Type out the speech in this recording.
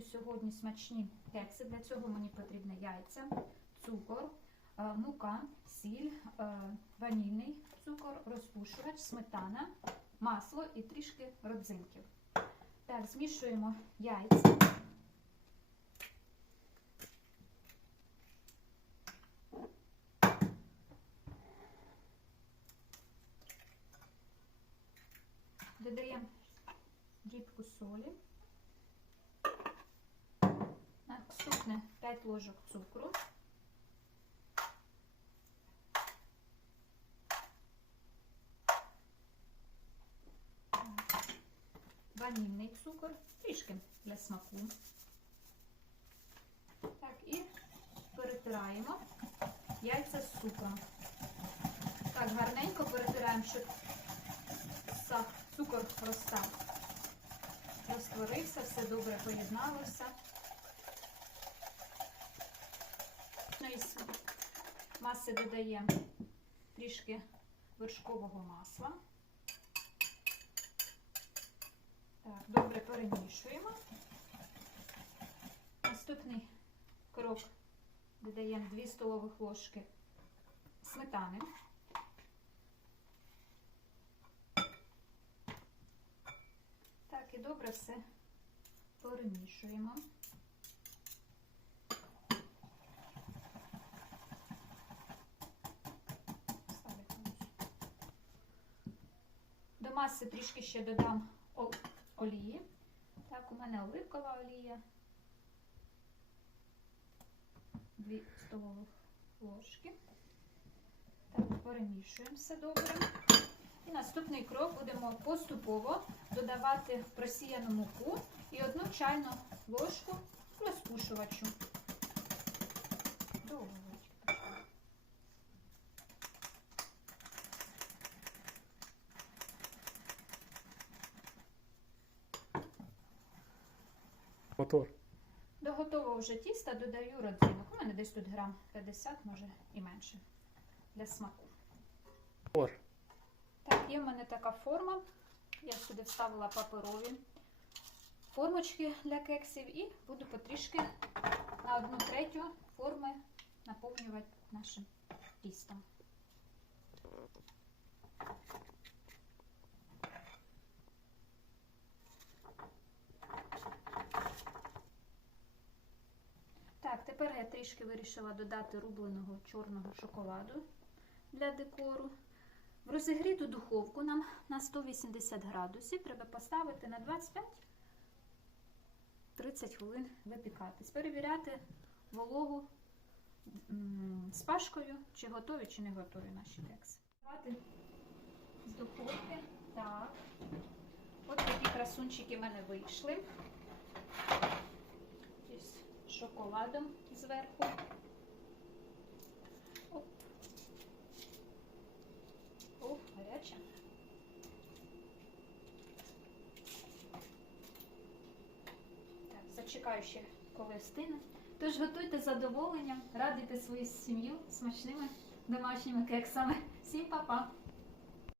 приготую сьогодні смачні кекси. Для цього мені потрібні яйця, цукор, е, мука, сіль, е, ванільний цукор, розпушувач, сметана, масло і трішки родзинків. Так, змішуємо яйця. Додаємо дрібку солі. Наступне 5 ложок цукру. Ванільний цукор, трішки для смаку. Так, і перетираємо яйця з цукром. Так, гарненько перетираємо, щоб цукор розстав. Розтворився, все добре поєдналося. Із маси додаємо трішки вершкового масла. Так, добре перемішуємо. Наступний крок додаємо 2 столових ложки сметани. Так, і добре все перемішуємо. До маси трішки ще додам олії. Так, у мене оливкова олія. 2 столових ложки. Так, перемішуємо все добре. І наступний крок будемо поступово додавати просіяну муку і одну чайну ложку розпушувачу. Мотор. До готового вже тіста додаю родзинок. У мене десь тут грам 50, може і менше для смаку. Мотор. Так, є в мене така форма. Я сюди вставила паперові формочки для кексів і буду потрішки на одну третю форми наповнювати нашим тістом. Так, тепер я трішки вирішила додати рубленого чорного шоколаду для декору. В розігріту духовку нам на 180 градусів треба поставити на 25-30 хвилин випікатись. Перевіряти вологу з пашкою, чи готові, чи не готові наші кекси. З духовки. Так. От такі красунчики в мене вийшли. Шоколадом зверху. Оп. О, гаряча. Зачекаю ще, коли стине. Тож готуйте з задоволенням, радуйте свою сім'ю смачними домашніми кексами. Всім па-па!